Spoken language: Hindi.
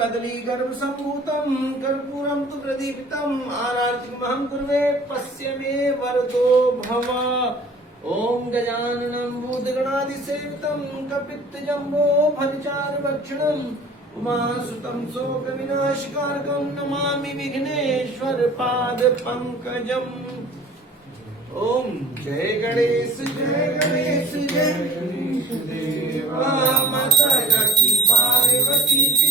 कदलीगर्भसम्भूतं कर्पूरं तु प्रदीपितम् आरार्तिकमहं कुर्वे पश्य मे वरदो भव। ॐ गजाननं भूतगणादिसेवितं कपित्तजम्बो फलचारुभक्षणम् उमासुतं शोकविनाशकारकं नमामि विघ्नेश्वर पादपङ्कजम्। ओम जय गणेश जय गणेश जय गणेश देवा माता की पार्वती की